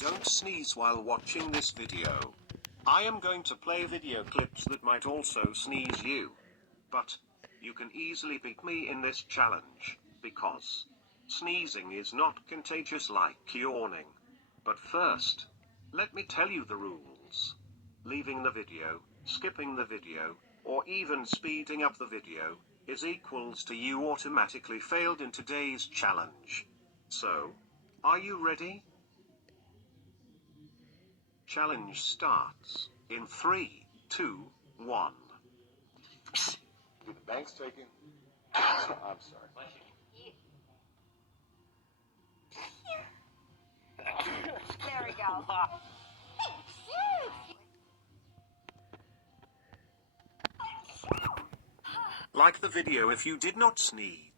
Don't sneeze while watching this video. I am going to play video clips that might also sneeze you. But you can easily beat me in this challenge, because sneezing is not contagious like yawning. But first, let me tell you the rules. Leaving the video, skipping the video, or even speeding up the video, is equals to you automatically failed in today's challenge. So, are you ready? Challenge starts in 3, 2, 1. The bank's taken. I'm sorry. There we go. Like the video if you did not sneeze.